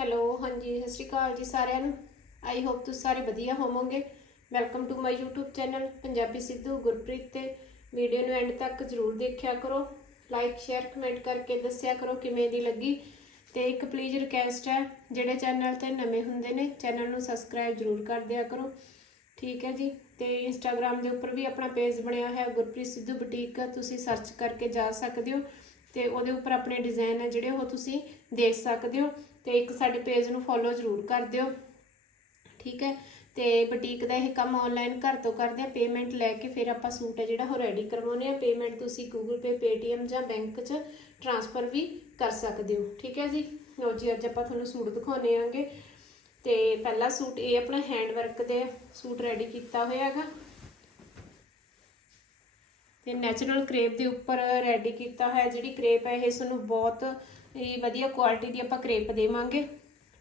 Hello, ਹਾਂਜੀ, ਸਤਿ ਸ਼੍ਰੀ ਅਕਾਲ ਜੀ ਸਾਰਿਆਂ ਨੂੰ। ਆਈ ਹੋਪ ਤੁਸੀਂ ਸਾਰੇ ਵਧੀਆ ਹੋਵੋਗੇ। Welcome to my YouTube channel Punjabi Sidhu, Gurpreet ਤੇ ਵੀਡੀਓ ਨੂੰ ਐਂਡ ਤੱਕ ਜਰੂਰ ਦੇਖਿਆ ਕਰੋ। ਲਾਈਕ ਸ਼ੇਅਰ ਕਮੈਂਟ ਕਰਕੇ ਦੱਸਿਆ ਕਰੋ ਕਿਵੇਂ ਦੀ ਲੱਗੀ। ਤੇ ਇੱਕ ਪਲੀਜ਼ ਰਿਕਵੈਸਟ ਹੈ, ਜਿਹੜੇ ਚੈਨਲ ਤੇ ਨਵੇਂ ਹੁੰਦੇ ਨੇ ਚੈਨਲ ਨੂੰ ਸਬਸਕ੍ਰਾਈਬ ਜਰੂਰ ਕਰ ਦਿਆ ਕਰੋ। ਠੀਕ ਹੈ ਜੀ? ਤੇ ਇੰਸਟਾਗ੍ਰam ਦੇ ਉੱਪਰ ਵੀ ਆਪਣਾ ਪੇਜ ਬਣਿਆ ਹੋਇਆ ਹੈ ਗੁਰਪ੍ਰੀਤ ਸਿੱਧੂ ਬੁਟੀਕ, ਤੁਸੀਂ ਸਰਚ ਕਰਕੇ ਜਾ ਸਕਦੇ ਹੋ। ਤੇ ਉਹਦੇ ਉੱਪਰ ਆਪਣੇ ਡਿਜ਼ਾਈਨ ਹੈ ਜਿਹੜੇ, ਉਹ ਤੁਸੀਂ ਦੇਖ ਸਕਦੇ ਹੋ। ਤੇ ਇੱਕ ਸਾਡੇ ਪੇਜ ਨੂੰ ਫੋਲੋ ਜ਼ਰੂਰ ਕਰ ਦਿਓ। ਠੀਕ ਹੈ? ਤੇ ਬੁਟੀਕ ਦਾ ਇਹ ਕੰਮ ਆਨਲਾਈਨ ਘਰ ਤੋਂ ਕਰਦੇ ਆ ਪੇਮੈਂਟ ਲੈ ਕੇ ਫਿਰ ਆਪਾਂ ਸੂਟ ਹੈ ਜਿਹੜਾ ਉਹ ਰੈਡੀ ਕਰਵਾਉਨੇ ਆ। ਪੇਮੈਂਟ ਤੁਸੀਂ ਗੂਗਲ ਪੇ Paytm ਜਾਂ ਬੈਂਕ 'ਚ ਟ੍ਰਾਂਸਫਰ ਵੀ ਕਰ ਸਕਦੇ ਹੋ। ਠੀਕ ਹੈ ਜੀ? ਲਓ ਜੀ, ਅੱਜ ਆਪਾਂ ਤੁਹਾਨੂੰ ਸੂਟ ਦਿਖਾਉਣੇ ਆਂਗੇ। ਤੇ ਪਹਿਲਾ ਸੂਟ ਇਹ ਆਪਣਾ ਹੈਂਡ ਵਰਕ ਦੇ ਸੂਟ ਰੈਡੀ ਕੀਤਾ ਹੋਇਆ ਹੈਗਾ। ਤੇ ਨੈਚੁਰਲ ਕ੍ਰੇਪ ਦੇ ਉੱਪਰ ਰੈਡੀ ਕੀਤਾ ਹੋਇਆ। ਜਿਹੜੀ ਕ੍ਰੇਪ ਹੈ, ਇਹ ਤੁਹਾਨੂੰ ਬਹੁਤ ਇਹ ਵਧੀਆ ਕੁਆਲਿਟੀ ਦੀ ਆਪਾਂ ਕ੍ਰੇਪ ਦੇਵਾਂਗੇ।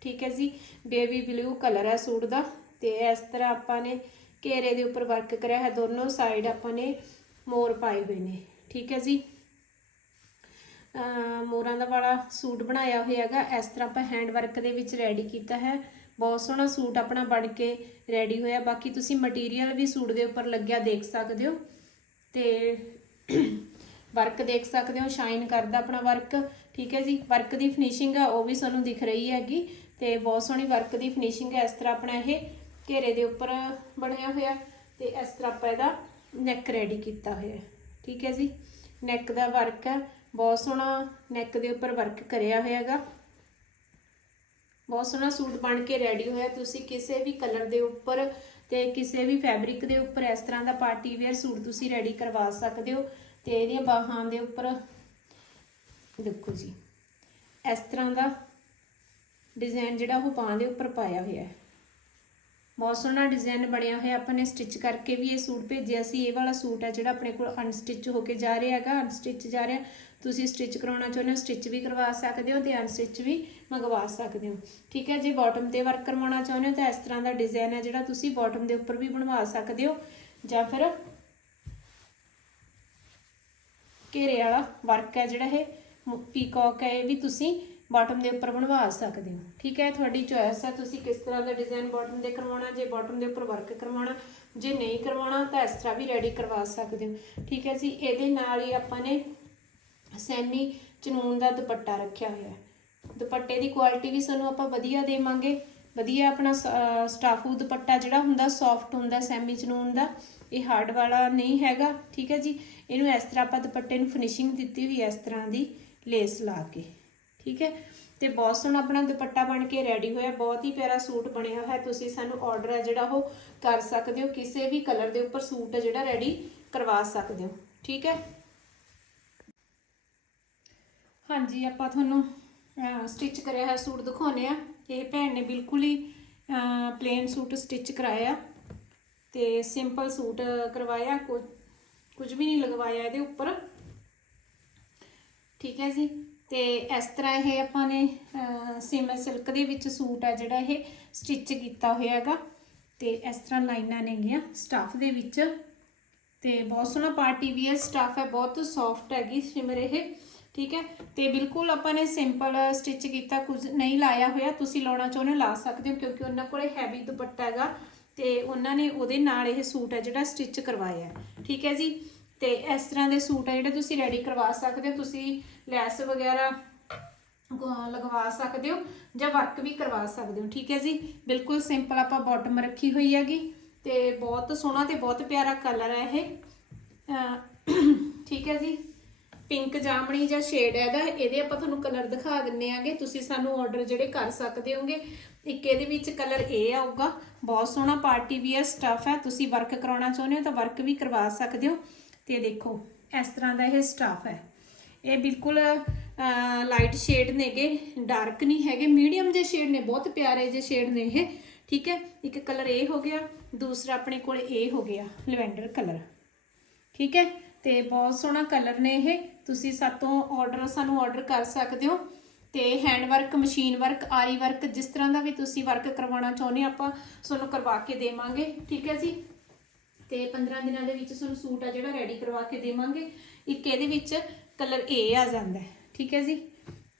ਠੀਕ ਹੈ ਜੀ। ਬੇਬੀ ਬਲੂ ਕਲਰ ਹੈ ਸੂਟ ਦਾ। ਤੇ ਇਸ ਤਰ੍ਹਾਂ ਆਪਾਂ ਨੇ ਘੇਰੇ ਦੇ ਉੱਪਰ ਵਰਕ ਕਰਿਆ ਹੈ। ਦੋਨੋਂ ਸਾਈਡ ਆਪਾਂ ਨੇ ਮੋਰ ਪਾਏ ਹੋਏ ਨੇ। ਠੀਕ ਹੈ ਜੀ। ਮੋਰਾਂ ਦਾ ਵਾਲਾ ਸੂਟ ਬਣਾਇਆ ਹੋਇਆ ਹੈਗਾ। ਇਸ ਤਰ੍ਹਾਂ ਆਪਾਂ ਹੈਂਡ ਵਰਕ ਦੇ ਵਿੱਚ ਰੈਡੀ ਕੀਤਾ ਹੈ। ਬਹੁਤ ਸੋਹਣਾ ਸੂਟ ਆਪਣਾ ਬਣ ਕੇ ਰੈਡੀ ਹੋਇਆ। ਬਾਕੀ ਤੁਸੀਂ ਮਟੀਰੀਅਲ ਵੀ ਸੂਟ ਦੇ ਉੱਪਰ ਲੱਗਿਆ ਦੇਖ ਸਕਦੇ ਹੋ। ਤੇ ਵਰਕ ਦੇਖ ਸਕਦੇ ਹੋ ਸ਼ਾਈਨ ਕਰਦਾ ਆਪਣਾ ਵਰਕ, ਠੀਕ ਹੈ ਜੀ? ਵਰਕ ਦੀ ਫਿਨਿਸ਼ਿੰਗ ਆ, ਉਹ ਵੀ ਸਾਨੂੰ ਦਿਖ ਰਹੀ ਹੈਗੀ ਤੇ ਬਹੁਤ ਸੋਹਣੀ ਵਰਕ ਦੀ ਫਿਨਿਸ਼ਿੰਗ ਹੈ। ਇਸ ਤਰ੍ਹਾਂ ਆਪਣਾ ਇਹ ਘੇਰੇ ਦੇ ਉੱਪਰ ਬਣਿਆ ਹੋਇਆ ਤੇ ਇਸ ਤਰ੍ਹਾਂ ਆਪਾਂ ਇਹਦਾ ਨੈਕ ਰੈਡੀ ਕੀਤਾ ਹੋਇਆ ਠੀਕ ਹੈ ਜੀ? ਨੈਕ ਦਾ ਵਰਕ ਹੈ, ਬਹੁਤ ਸੋਹਣਾ ਨੈਕ ਦੇ ਉੱਪਰ ਵਰਕ ਕਰਿਆ ਹੋਇਆ ਹੈਗਾ। ਬਹੁਤ ਸੋਹਣਾ ਸੂਟ ਬਣ ਕੇ ਰੈਡੀ ਹੋਇਆ ਤੁਸੀਂ ਕਿਸੇ ਵੀ ਕਲਰ ਦੇ ਉੱਪਰ ਤੇ ਕਿਸੇ ਵੀ ਫੈਬਰਿਕ ਦੇ ਉੱਪਰ ਇਸ ਤਰ੍ਹਾਂ ਦਾ ਪਾਰਟੀ ਵੇਅਰ ਸੂਟ ਤੁਸੀਂ ਰੈਡੀ ਕਰਵਾ ਸਕਦੇ ਹੋ। ਤੇ ਇਹਦੀਆਂ ਬਾਹਾਂ ਦੇ ਉੱਪਰ, ਦੇਖੋ ਜੀ, ਇਸ ਤਰ੍ਹਾਂ ਦਾ ਡਿਜ਼ਾਈਨ ਜਿਹੜਾ ਉਹ ਬਾਹਾਂ ਦੇ ਉੱਪਰ ਪਾਇਆ ਹੋਇਆ ਹੈ। ਬਹੁਤ ਸੋਹਣਾ ਡਿਜ਼ਾਈਨ ਬਣਿਆ ਹੋਇਆ, ਆਪਾਂ ਨੇ ਸਟਿਚ ਕਰਕੇ ਵੀ ਇਹ ਸੂਟ ਭੇਜਿਆ ਸੀ। ਇਹ ਵਾਲਾ ਸੂਟ ਹੈ ਜਿਹੜਾ ਆਪਣੇ ਕੋਲ ਅਨਸਟਿਚ ਹੋ ਕੇ ਜਾ ਰਿਹਾ ਹੈਗਾ ਅਨਸਟਿਚ ਜਾ ਰਿਹਾ। ਤੁਸੀਂ ਸਟਿਚ ਕਰਾਉਣਾ ਚਾਹੁੰਦੇ ਹੋ ਸਟਿਚ ਵੀ ਕਰਵਾ ਸਕਦੇ ਹੋ ਤੇ ਅਨਸਟਿਚ ਵੀ ਮੰਗਵਾ ਸਕਦੇ ਹੋ। ਠੀਕ ਹੈ ਜੇ ਬਾਟਮ ਤੇ ਵਰਕ ਕਰਵਾਉਣਾ ਚਾਹੁੰਦੇ ਹੋ ਤਾਂ ਇਸ ਤਰ੍ਹਾਂ ਦਾ ਡਿਜ਼ਾਈਨ ਹੈ ਜਿਹੜਾ ਤੁਸੀਂ ਬਾਟਮ ਦੇ ਉੱਪਰ ਵੀ ਬਣਵਾ ਸਕਦੇ ਹੋ ਜਾਂ ਫਿਰ ਘੇਰੇ ਵਾਲਾ ਵਰਕ ਹੈ ਜਿਹੜਾ ਇਹ ਪੀਕੌਕ ਹੈ, ਇਹ ਵੀ ਤੁਸੀਂ ਬਾਟਮ ਦੇ ਉੱਪਰ ਬਣਵਾ ਸਕਦੇ ਹੋ। ਠੀਕ ਹੈ, ਤੁਹਾਡੀ ਚੋਇਸ ਹੈ, ਤੁਸੀਂ ਕਿਸ ਤਰ੍ਹਾਂ ਦਾ ਡਿਜ਼ਾਈਨ ਬਾਟਮ ਦੇ ਕਰਵਾਉਣਾ, ਜੇ ਬਾਟਮ ਦੇ ਉੱਪਰ ਵਰਕ ਕਰਵਾਉਣਾ, ਜੇ ਨਹੀਂ ਕਰਵਾਉਣਾ, ਤਾਂ ਇਸ ਤਰ੍ਹਾਂ ਵੀ ਰੈਡੀ ਕਰਵਾ ਸਕਦੇ ਹੋ। ਠੀਕ ਹੈ ਜੀ, ਇਹਦੇ ਨਾਲ ਹੀ ਆਪਾਂ ਨੇ ਸੈਮੀ ਚਨੂਨ ਦਾ ਦੁਪੱਟਾ ਰੱਖਿਆ ਹੋਇਆ ਹੈ। ਦੁਪੱਟੇ ਦੀ ਕੁਆਲਿਟੀ ਵੀ ਸਾਨੂੰ ਆਪਾਂ ਵਧੀਆ ਦੇਵਾਂਗੇ। ਵਧੀਆ ਆਪਣਾ ਸਟਾਫੂ ਦੁਪੱਟਾ ਜਿਹੜਾ ਹੁੰਦਾ ਸੌਫਟ ਹੁੰਦਾ ਸੈਮੀ ਚਨੂਨ ਦਾ, ਇਹ ਹਾਰਡ ਵਾਲਾ ਨਹੀਂ ਹੈਗਾ, ਠੀਕ ਹੈ ਜੀ। ਇਹਨੂੰ ਇਸ ਤਰ੍ਹਾਂ ਆਪਾਂ ਦੁਪੱਟੇ ਨੂੰ ਫਿਨਿਸ਼ਿੰਗ ਦਿੱਤੀ ਹੋਈ ਇਸ ਤਰ੍ਹਾਂ ਦੀ ਲੇਸ ਲਾ ਕੇ, ਠੀਕ ਹੈ। ਤੇ ਬਹੁਤ ਸੋਹਣਾ ਆਪਣਾ ਦੁਪੱਟਾ ਬਣ ਕੇ ਰੈਡੀ ਹੋਇਆ, ਬਹੁਤ ਹੀ ਪਿਆਰਾ ਸੂਟ ਬਣਿਆ ਹੋਇਆ। ਤੁਸੀਂ ਸਾਨੂੰ ਆਰਡਰ ਹੈ ਜਿਹੜਾ ਉਹ ਕਰ ਸਕਦੇ ਹੋ, ਕਿਸੇ ਵੀ ਕਲਰ ਦੇ ਉੱਪਰ ਸੂਟ ਜਿਹੜਾ ਰੈਡੀ ਕਰਵਾ ਸਕਦੇ ਹੋ, ਠੀਕ ਹੈ। ਹਾਂਜੀ, ਆਪਾਂ ਤੁਹਾਨੂੰ ਸਟਿਚ ਕਰਿਆ ਹੋਇਆ ਸੂਟ ਦਿਖਾਉਨੇ ਆ ਇਹ ਭੈਣ ਨੇ ਬਿਲਕੁਲ ਹੀ ਪਲੇਨ ਸੂਟ ਸਟਿਚ ਕਰਾਇਆ ਤੇ ਸਿੰਪਲ ਸੂਟ ਕਰਵਾਇਆ ਕੁ- ਕੁਝ ਵੀ ਨਹੀਂ ਲਗਵਾਇਆ ਇਹਦੇ ਉੱਪਰ। ਠੀਕ ਹੈ ਜੀ, ਤੇ ਇਸ ਤਰ੍ਹਾਂ ਇਹ ਆਪਾਂ ਨੇ ਸਿਮਰ ਸਿਲਕ ਦੇ ਵਿੱਚ ਸੂਟ ਆ ਜਿਹੜਾ ਇਹ ਸਟਿਚ ਕੀਤਾ ਹੋਇਆ ਹੈਗਾ। ਤੇ ਇਸ ਤਰ੍ਹਾਂ ਲਾਈਨਾਂ ਨੇਗੀਆਂ ਸਟਾਫ ਦੇ ਵਿੱਚ। ਤੇ ਬਹੁਤ ਸੋਹਣਾ ਪਾਰਟੀ ਵੀ ਹੈ ਸਟਾਫ ਹੈ, ਬਹੁਤ ਸੌਫਟ ਹੈਗੀ ਸ਼ਿਮਰ ਇਹ। ਠੀਕ ਹੈ? ਤੇ ਬਿਲਕੁਲ ਆਪਾਂ ਨੇ ਸਿੰਪਲ ਸਟਿਚ ਕੀਤਾ, ਕੁਝ ਨਹੀਂ ਲਾਇਆ ਹੋਇਆ, ਤੁਸੀਂ ਲਾਉਣਾ ਚਾਹੁੰਦੇ ਹੋ, ਲਾ ਸਕਦੇ ਹੋ, ਕਿਉਂਕਿ ਉਹਨਾਂ ਕੋਲੇ ਹੈਵੀ ਦੁਪੱਟਾ ਹੈਗਾ ਤੇ ਉਹਨਾਂ ਨੇ ਉਹਦੇ ਨਾਲ ਇਹ ਸੂਟ ਹੈ ਜਿਹੜਾ ਸਟਿਚ ਕਰਵਾਇਆ ਠੀਕ ਹੈ ਜੀ? ਤੇ ਇਸ ਤਰ੍ਹਾਂ ਦੇ ਸੂਟ ਹੈ ਜਿਹੜੇ ਤੁਸੀਂ ਰੈਡੀ ਕਰਵਾ ਸਕਦੇ ਹੋ, ਤੁਸੀਂ ਲੈਸ ਵਗੈਰਾ ਲਗਵਾ ਸਕਦੇ ਹੋ ਜਾਂ ਵਰਕ ਵੀ ਕਰਵਾ ਸਕਦੇ ਹੋ। ਠੀਕ ਹੈ ਜੀ? ਬਿਲਕੁਲ ਸਿੰਪਲ ਆਪਾਂ ਬਾਟਮ ਰੱਖੀ ਹੋਈ ਹੈਗੀ ਤੇ ਬਹੁਤ ਸੋਹਣਾ ਤੇ ਬਹੁਤ ਪਿਆਰਾ ਕਲਰ ਹੈ ਇਹ। ਠੀਕ ਹੈ ਜੀ? ਪਿੰਕ ਜਾਮਣੀ ਜਾਂ ਸ਼ੇਡ ਹੈ ਇਹਦਾ, ਇਹਦੇ ਆਪਾਂ ਤੁਹਾਨੂੰ ਕਲਰ ਦਿਖਾ ਦਿੰਨੇ ਆਗੇ। ਤੁਸੀਂ ਸਾਨੂੰ ਆਰਡਰ ਜਿਹੜੇ ਕਰ ਸਕਦੇ ਹੋਗੇ। ਇੱਕ ਇਹਦੇ ਵਿੱਚ ਕਲਰ ਇਹ ਆਊਗਾ। ਬਹੁਤ ਸੋਹਣਾ ਪਾਰਟੀ ਵੀਅਰ ਸਟਫ ਹੈ। ਤੁਸੀਂ ਵਰਕ ਕਰਾਉਣਾ ਚਾਹੁੰਦੇ ਹੋ ਤਾਂ ਵਰਕ ਵੀ ਕਰਵਾ ਸਕਦੇ ਹੋ। ਤੇ ਦੇਖੋ, ਇਸ ਤਰ੍ਹਾਂ ਦਾ ਇਹ ਸਟਫ ਹੈ। ਇਹ ਬਿਲਕੁਲ ਲਾਈਟ ਸ਼ੇਡ ਨੇਗੇ। ਡਾਰਕ ਨਹੀਂ ਹੈਗੇ। ਮੀਡੀਅਮ ਜਿਹੇ ਸ਼ੇਡ ਨੇ। ਬਹੁਤ ਪਿਆਰੇ ਜਿਹੇ ਸ਼ੇਡ ਨੇ ਇਹ। ਠੀਕ ਹੈ? ਇੱਕ ਕਲਰ ਇਹ ਹੋ ਗਿਆ। ਦੂਸਰਾ ਆਪਣੇ ਕੋਲ ਇਹ ਹੋ ਗਿਆ। ਲਵੈਂਡਰ ਕਲਰ ਠੀਕ ਹੈ? ਤੇ ਬਹੁਤ ਸੋਹਣਾ ਕਲਰ ਨੇ ਇਹ। ਤੁਸੀਂ ਸਾਤੋਂ ਆਰਡਰ ਸਾਨੂੰ ਆਰਡਰ ਕਰ ਸਕਦੇ ਹੋ। ਤੇ hand work machine work aari work ਜਿਸ ਤਰ੍ਹਾਂ ਦਾ ਵੀ ਤੁਸੀਂ ਵਰਕ ਕਰਵਾਉਣਾ ਚਾਹੁੰਦੇ ਆਪਾਂ ਤੁਹਾਨੂੰ ਕਰਵਾ ਕੇ ਦੇਵਾਂਗੇ। ਠੀਕ ਹੈ ਜੀ? ਤੇ 15 ਦਿਨਾਂ ਦੇ ਵਿੱਚ ਤੁਹਾਨੂੰ ਸੂਟ ਆ ਜਿਹੜਾ ਰੈਡੀ ਕਰਵਾ ਕੇ ਦੇਵਾਂਗੇ। ਇੱਕ ਇਹਦੇ ਵਿੱਚ ਕਲਰ ਏ ਆ ਜਾਂਦਾ ਹੈ। ਠੀਕ ਹੈ ਜੀ?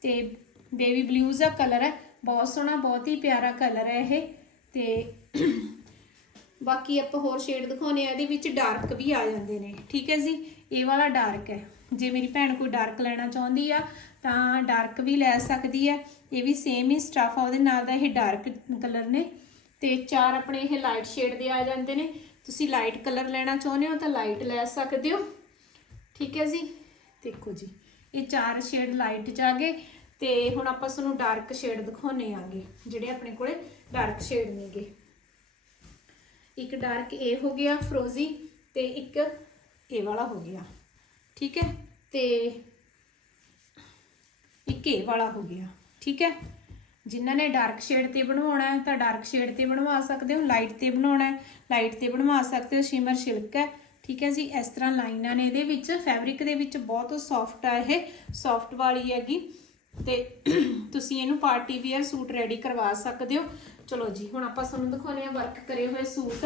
ਤੇ ਬੇਬੀ ਬਲੂਜ਼ ਦਾ ਕਲਰ ਹੈ। ਬਹੁਤ ਸੋਹਣਾ, ਬਹੁਤ ਹੀ ਪਿਆਰਾ ਕਲਰ ਹੈ ਇਹ। ਤੇ ਬਾਕੀ ਆਪਾਂ ਹੋਰ ਸ਼ੇਡ ਦਿਖਾਉਨੇ ਆ ਇਹਦੇ ਵਿੱਚ ਡਾਰਕ ਵੀ ਆ ਜਾਂਦੇ ਨੇ। ਠੀਕ ਹੈ ਜੀ? ਇਹ ਵਾਲਾ ਡਾਰਕ ਹੈ। ਜੇ ਮੇਰੀ ਭੈਣ ਕੋਈ ਡਾਰਕ ਲੈਣਾ ਚਾਹੁੰਦੀ ਆ, ਤਾਂ ਡਾਰਕ ਵੀ ਲੈ ਸਕਦੀ ਹੈ। ਇਹ ਵੀ ਸੇਮ ਹੀ ਸਟਾਫ ਆ, ਉਹਦੇ ਨਾਲ ਦਾ ਇਹ ਡਾਰਕ ਕਲਰ ਨੇ। ਤੇ ਚਾਰ ਆਪਣੇ ਇਹ ਲਾਈਟ ਸ਼ੇਡ ਦੇ ਆ ਜਾਂਦੇ ਨੇ। ਤੁਸੀਂ ਲਾਈਟ ਕਲਰ ਲੈਣਾ ਚਾਹੁੰਦੇ ਹੋ, ਤਾਂ ਲਾਈਟ ਲੈ ਸਕਦੇ ਹੋ। ਠੀਕ ਹੈ ਜੀ? ਦੇਖੋ ਜੀ, ਇਹ ਚਾਰ ਸ਼ੇਡ ਲਾਈਟ ਚ ਆ ਗਏ। ਤੇ ਹੁਣ ਆਪਾਂ ਤੁਹਾਨੂੰ ਡਾਰਕ ਸ਼ੇਡ ਦਿਖਾਉਣੇ ਆਂਗੇ, ਜਿਹੜੇ ਆਪਣੇ ਕੋਲੇ ਡਾਰਕ ਸ਼ੇਡ ਨੇਗੇ। ਇੱਕ ਡਾਰਕ ਇਹ ਹੋ ਗਿਆ ਫਰੋਜ਼ੀ ਤੇ ਇੱਕ ਇਹ ਵਾਲਾ ਹੋ ਗਿਆ। ਠੀਕ ਹੈ? ਤੇ ਇੱਕ ਇਹ ਵਾਲਾ ਹੋ ਗਿਆ। ਠੀਕ ਹੈ? ਜਿਨ੍ਹਾਂ ਨੇ ਡਾਰਕ ਸ਼ੇਡ ਤੇ ਬਣਵਾਉਣਾ ਹੈ, ਤਾਂ ਡਾਰਕ ਸ਼ੇਡ ਤੇ ਬਣਵਾ ਸਕਦੇ ਹੋ, ਲਾਈਟ ਤੇ ਬਣਾਉਣਾ ਹੈ। ਲਾਈਟ ਤੇ ਬਣਵਾ ਸਕਦੇ ਹੋ, ਸ਼ਿਮਰ ਸਿਲਕ ਹੈ। ਠੀਕ ਹੈ ਜੀ? ਇਸ ਤਰ੍ਹਾਂ ਲਾਈਨਾਂ ਨੇ ਇਹਦੇ ਵਿੱਚ, ਫੈਬਰਿਕ ਦੇ ਵਿੱਚ ਬਹੁਤ ਸੌਫਟ ਆ ਇਹ। ਸੌਫਟ ਵਾਲੀ ਹੈਗੀ। ਤੇ ਤੁਸੀਂ ਇਹਨੂੰ ਪਾਰਟੀ ਵੇਅਰ ਸੂਟ ਰੈਡੀ ਕਰਵਾ ਸਕਦੇ ਹੋ। ਚਲੋ ਜੀ, ਹੁਣ ਆਪਾਂ ਤੁਹਾਨੂੰ ਦਿਖਾਉਣੇ ਆ ਵਰਕ ਕਰੇ ਹੋਏ ਸੂਟ।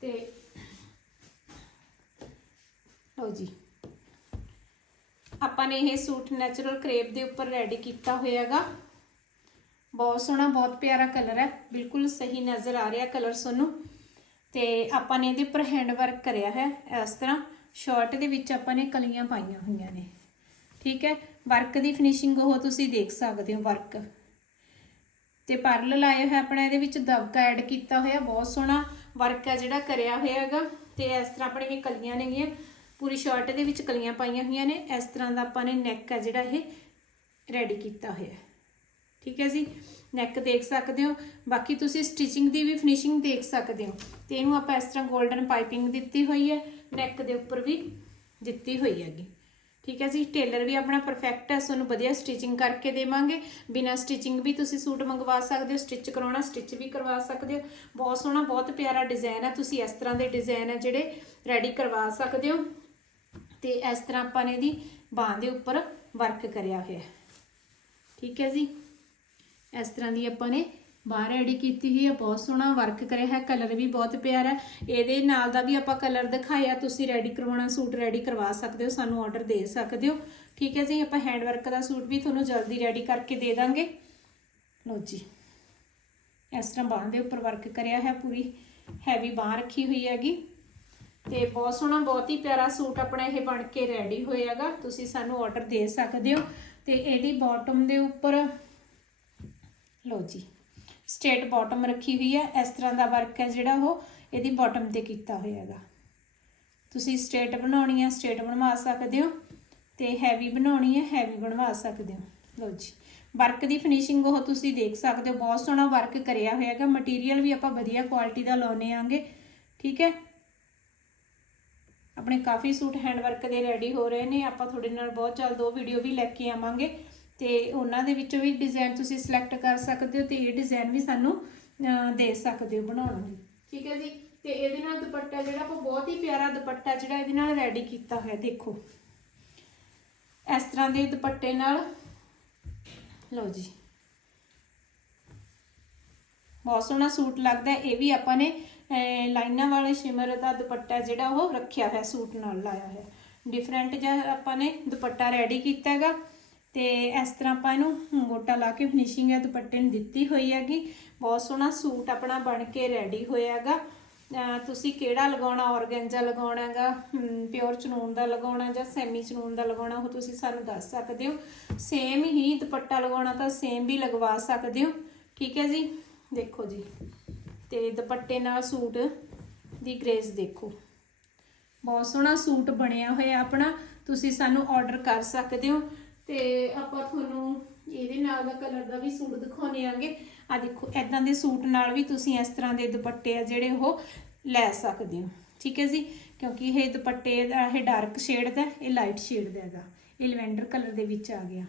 ਤੇ ਲਓ ਜੀ। ਆਪਾਂ ਨੇ ਇਹ ਸੂਟ ਨੈਚੁਰਲ ਕਰੇਪ ਦੇ ਉੱਪਰ ਰੈਡੀ ਕੀਤਾ ਹੋਇਆਗਾ ਬਹੁਤ ਸੋਹਣਾ, ਬਹੁਤ ਪਿਆਰਾ ਕਲਰ ਹੈ। ਬਿਲਕੁਲ ਸਹੀ ਨਜ਼ਰ ਆ ਰਿਹਾ ਕਲਰ ਤੁਹਾਨੂੰ। ਤੇ ਆਪਾਂ ਨੇ ਇਹਦੇ ਉੱਪਰ ਹੈਂਡ ਵਰਕ ਕਰਿਆ ਹੈ ਇਸ ਤਰ੍ਹਾਂ। ਸ਼ਾਰਟ ਦੇ ਵਿੱਚ ਆਪਾਂ ਨੇ ਕਲੀਆਂ ਪਾਈਆਂ ਹੋਈਆਂ ਨੇ। ਠੀਕ ਹੈ? ਵਰਕ ਦੀ ਫਿਨਿਸ਼ਿੰਗ ਉਹ ਤੁਸੀਂ ਦੇਖ ਸਕਦੇ ਹੋ ਵਰਕ। ਤੇ ਪਰਲ ਲਾਏ ਹੋਇਆ ਆਪਣਾ, ਇਹਦੇ ਵਿੱਚ ਦਬਕਾ ਐਡ ਕੀਤਾ ਹੋਇਆ, ਬਹੁਤ ਸੋਹਣਾ ਵਰਕ ਹੈ ਜਿਹੜਾ ਕਰਿਆ ਹੋਇਆ ਹੈਗਾ। ਤੇ ਇਸ ਤਰ੍ਹਾਂ ਆਪਣੇ ਇਹ ਕਲੀਆਂ ਨੇਗੀਆਂ, ਪੂਰੀ ਸ਼ਰਟ ਦੇ ਵਿੱਚ ਕਲੀਆਂ ਪਾਈਆਂ ਹੋਈਆਂ ਨੇ। ਇਸ ਤਰ੍ਹਾਂ ਦਾ ਆਪਾਂ ਨੇ ਨੈਕ ਹੈ ਜਿਹੜਾ ਇਹ ਰੈਡੀ ਕੀਤਾ ਹੋਇਆ। ਠੀਕ ਹੈ ਜੀ? ਨੈਕ ਦੇਖ ਸਕਦੇ ਹੋ। ਬਾਕੀ ਤੁਸੀਂ ਸਟਿਚਿੰਗ ਦੀ ਵੀ ਫਿਨਿਸ਼ਿੰਗ ਦੇਖ ਸਕਦੇ ਹੋ। ਤੇ ਇਹਨੂੰ ਆਪਾਂ ਇਸ ਤਰ੍ਹਾਂ 골ਡਨ ਪਾਈਪਿੰਗ ਦਿੱਤੀ ਹੋਈ ਹੈ। ਨੈਕ ਦੇ ਉੱਪਰ ਵੀ ਦਿੱਤੀ ਹੋਈ ਹੈਗੀ। ਠੀਕ ਹੈ ਜੀ? ਟੇਲਰ ਵੀ ਆਪਣਾ ਪਰਫੈਕਟ ਹੈ, ਤੁਹਾਨੂੰ ਵਧੀਆ ਸਟਿਚਿੰਗ ਕਰਕੇ ਦੇਵਾਂਗੇ। ਬਿਨਾ ਸਟਿਚਿੰਗ ਵੀ ਤੁਸੀਂ ਸੂਟ ਮੰਗਵਾ ਸਕਦੇ ਹੋ ਸਟਿਚ ਕਰਾਉਣਾ ਸਟਿਚ ਵੀ ਕਰਵਾ ਸਕਦੇ ਹੋ। ਬਹੁਤ ਸੋਹਣਾ, ਬਹੁਤ ਪਿਆਰਾ ਡਿਜ਼ਾਈਨ ਹੈ। ਤੁਸੀਂ ਇਸ ਤਰ੍ਹਾਂ ਦੇ ਡਿਜ਼ਾਈਨ ਹੈ ਜਿਹੜੇ ਰੈਡੀ ਕਰਵਾ ਸਕਦੇ ਹੋ। ਤੇ ਇਸ ਤਰ੍ਹਾਂ ਆਪਾਂ ਨੇ ਇਹਦੀ ਬਾਹ ਦੇ ਉੱਪਰ ਵਰਕ ਕਰਿਆ ਹੋਇਆ ਠੀਕ ਹੈ ਜੀ? ਇਸ ਤਰ੍ਹਾਂ ਦੀ ਆਪਾਂ ਨੇ ਬਾਹ ਰੈਡੀ ਕੀਤੀ ਹੋਈ ਆ ਬਹੁਤ ਸੋਹਣਾ ਵਰਕ ਕਰਿਆ ਹੈ ਕਲਰ ਵੀ ਬਹੁਤ ਪਿਆਰਾ ਇਹਦੇ ਨਾਲ ਦਾ ਵੀ ਆਪਾਂ ਕਲਰ ਦਿਖਾਇਆ, ਤੁਸੀਂ ਰੈਡੀ ਕਰਵਾਉਣਾ, ਸੂਟ ਰੈਡੀ ਕਰਵਾ ਸਕਦੇ ਹੋ, ਸਾਨੂੰ ਆਰਡਰ ਦੇ ਸਕਦੇ ਹੋ। ਠੀਕ ਹੈ ਜੀ, ਆਪਾਂ ਹੈਂਡ ਵਰਕ ਦਾ ਸੂਟ ਵੀ ਤੁਹਾਨੂੰ ਜਲਦੀ ਰੈਡੀ ਕਰਕੇ ਦੇ ਦਾਂਗੇ। ਲਓ ਜੀ, ਇਸ ਤਰ੍ਹਾਂ ਬਾਹ ਦੇ ਉੱਪਰ ਵਰਕ ਕਰਿਆ ਹੈ, ਪੂਰੀ ਹੈਵੀ ਬਾਹ ਰੱਖੀ ਹੋਈ ਹੈਗੀ। ਤੇ ਬਹੁਤ ਸੋਹਣਾ, ਬਹੁਤ ਹੀ ਪਿਆਰਾ ਸੂਟ ਆਪਣਾ ਇਹ ਬਣ ਕੇ ਰੈਡੀ ਹੋਇਆਗਾ, ਤੁਸੀਂ ਸਾਨੂੰ ਆਰਡਰ ਦੇ ਸਕਦੇ ਹੋ। ਤੇ ਇਹਦੀ ਬਾਟਮ ਦੇ ਉੱਪਰ, ਲਓ ਜੀ ਸਟੇਟ ਬਾਟਮ ਰੱਖੀ ਹੋਈ ਹੈ, ਇਸ ਤਰ੍ਹਾਂ ਦਾ ਵਰਕ ਹੈ ਜਿਹੜਾ ਉਹ, ਇਹਦੀ ਬਾਟਮ ਤੇ ਕੀਤਾ ਹੋਇਆ ਹੈਗਾ। ਤੁਸੀਂ ਸਟੇਟ ਬਣਾਉਣੀ ਹੈ ਸਟੇਟ ਬਣਵਾ ਸਕਦੇ ਹੋ ਤੇ ਹੈਵੀ ਬਣਾਉਣੀ ਹੈ ਹੈਵੀ ਬਣਵਾ ਸਕਦੇ ਹੋ। ਲਓ ਜੀ ਵਰਕ ਦੀ ਫਿਨਿਸ਼ਿੰਗ ਉਹ ਤੁਸੀਂ ਦੇਖ ਸਕਦੇ ਹੋ, ਬਹੁਤ ਸੋਹਣਾ ਵਰਕ ਕਰਿਆ ਹੋਇਆ ਹੈਗਾ। ਮਟੀਰੀਅਲ ਵੀ ਆਪਾਂ ਵਧੀਆ ਕੁਆਲਿਟੀ ਦਾ ਲਾਉਨੇ ਆਂਗੇ, ਠੀਕ ਹੈ? ਆਪਣੇ ਕਾਫੀ ਸੂਟ ਹੈਂਡ ਵਰਕ ਦੇ ਰੈਡੀ ਹੋ ਰਹੇ ਨੇ, ਆਪਾਂ ਤੁਹਾਡੇ ਨਾਲ ਬਹੁਤ ਜਲਦ ਉਹ ਵੀਡੀਓ ਵੀ ਲੈ ਕੇ ਆਵਾਂਗੇ। ਤੇ ਉਹਨਾਂ ਦੇ ਵਿੱਚੋਂ ਵੀ ਡਿਜ਼ਾਈਨ ਤੁਸੀਂ ਸਿਲੈਕਟ ਕਰ ਸਕਦੇ ਹੋ ਤੇ ਇਹ ਡਿਜ਼ਾਈਨ ਵੀ ਸਾਨੂੰ ਦੇ ਸਕਦੇ ਹੋ ਬਣਾਉਣ ਲਈ। ਠੀਕ ਹੈ ਜੀ? ਤੇ ਇਹਦੇ ਨਾਲ ਦੁਪੱਟਾ ਜਿਹੜਾ, ਆਪਾਂ ਬਹੁਤ ਹੀ ਪਿਆਰਾ ਦੁਪੱਟਾ ਜਿਹੜਾ ਇਹਦੇ ਨਾਲ ਰੈਡੀ ਕੀਤਾ ਹੋਇਆ, ਦੇਖੋ। ਇਸ ਤਰ੍ਹਾਂ ਦੇ ਦੁਪੱਟੇ ਨਾਲ, ਲਓ ਜੀ। ਬਹੁਤ ਸੋਹਣਾ ਸੂਟ ਲੱਗਦਾ ਇਹ ਵੀ ਆਪਾਂ ਨੇ ਲਾਈਨਾਂ ਵਾਲੇ ਸ਼ਿਮਰ ਦਾ ਦੁਪੱਟਾ ਜਿਹੜਾ ਉਹ ਰੱਖਿਆ ਹੋਇਆ, ਸੂਟ ਨਾਲ ਲਾਇਆ ਹੋਇਆ। ਡਿਫਰੈਂਟ ਜਿਹਾ ਆਪਾਂ ਨੇ ਦੁਪੱਟਾ ਰੈਡੀ ਕੀਤਾ ਹੈਗਾ। ਤੇ ਇਸ ਤਰ੍ਹਾਂ ਆਪਾਂ ਇਹਨੂੰ ਗੋਟਾ ਲਾ ਕੇ ਫਿਨਿਸ਼ਿੰਗ ਹੈ ਦੁਪੱਟੇ ਨੂੰ ਦਿੱਤੀ ਹੋਈ ਹੈਗੀ। ਬਹੁਤ ਸੋਹਣਾ ਸੂਟ ਆਪਣਾ ਬਣ ਕੇ ਰੈਡੀ ਹੋਇਆ ਹੈਗਾ ਤੁਸੀਂ ਕਿਹੜਾ ਲਗਾਉਣਾ, ਔਰਗੈਂਜਾ ਲਗਾਉਣਾ ਹੈਗਾ ਪਿਓਰ ਚਨੂਨ ਦਾ ਲਗਾਉਣਾ ਜਾਂ ਸੈਮੀ ਚਨੂਨ ਦਾ ਲਗਾਉਣਾ, ਉਹ ਤੁਸੀਂ ਸਾਨੂੰ ਦੱਸ ਸਕਦੇ ਹੋ। ਸੇਮ ਹੀ ਦੁਪੱਟਾ ਲਗਾਉਣਾ ਤਾਂ ਸੇਮ ਵੀ ਲਗਵਾ ਸਕਦੇ ਹੋ। ਠੀਕ ਹੈ ਜੀ? ਦੇਖੋ ਜੀ। ਤੇ ਦੁਪੱਟੇ ਨਾਲ ਸੂਟ ਦੀ ਗ੍ਰੇਸ ਦੇਖੋ। ਬਹੁਤ ਸੋਹਣਾ ਸੂਟ ਬਣਿਆ ਹੋਇਆ ਆਪਣਾ। ਤੁਸੀਂ ਸਾਨੂੰ ਆਰਡਰ ਕਰ ਸਕਦੇ ਹੋ। ਤੇ ਆਪਾਂ ਤੁਹਾਨੂੰ ਇਹਦੇ ਨਾਲ ਦਾ ਕਲਰ ਦਾ ਵੀ ਸੂਟ ਦਿਖਾਉਣੇ ਆਂਗੇ। ਆ ਦੇਖੋ ਐਦਾਂ ਦੇ ਸੂਟ ਨਾਲ ਵੀ ਤੁਸੀਂ ਇਸ ਤਰ੍ਹਾਂ ਦੇ ਦੁਪੱਟੇ ਆ ਜਿਹੜੇ ਉਹ ਲੈ ਸਕਦੇ ਹੋ। ਠੀਕ ਹੈ ਜੀ? ਕਿਉਂਕਿ ਇਹ ਦੁਪੱਟੇ ਦਾ, ਇਹ ਡਾਰਕ ਸ਼ੇਡ ਦਾ, ਇਹ ਲਾਈਟ ਸ਼ੇਡ ਦਾ ਹੈਗਾ। ਇਹ ਲਵੈਂਡਰ ਕਲਰ ਦੇ ਵਿੱਚ ਆ ਗਿਆ।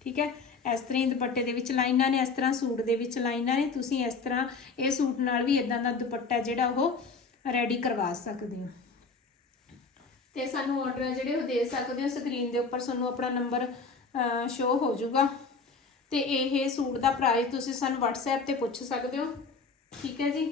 ਠੀਕ ਹੈ? ਇਸ ਤਰ੍ਹਾਂ ਹੀ ਦੁਪੱਟੇ ਦੇ ਵਿੱਚ ਲਾਈਨਾਂ ਨੇ, ਇਸ ਤਰ੍ਹਾਂ ਸੂਟ ਦੇ ਵਿੱਚ ਲਾਈਨਾਂ ਨੇ। ਤੁਸੀਂ ਇਸ ਤਰ੍ਹਾਂ ਇਹ ਸੂਟ ਨਾਲ ਵੀ ਇਦਾਂ ਦਾ ਦੁਪੱਟਾ ਜਿਹੜਾ ਉਹ ਰੈਡੀ ਕਰਵਾ ਸਕਦੇ ਹੋ। ਤੇ ਸਾਨੂੰ ਆਰਡਰ ਜਿਹੜੇ ਉਹ ਦੇ ਸਕਦੇ ਹੋ ਸਕਰੀਨ ਦੇ ਉੱਪਰ ਤੁਹਾਨੂੰ ਆਪਣਾ ਨੰਬਰ ਸ਼ੋ ਹੋ ਜਾਊਗਾ। ਤੇ ਇਹ ਸੂਟ ਦਾ ਪ੍ਰਾਈਸ ਤੁਸੀਂ ਸਾਨੂੰ WhatsApp ਤੇ ਪੁੱਛ ਸਕਦੇ ਹੋ। ਠੀਕ ਹੈ ਜੀ?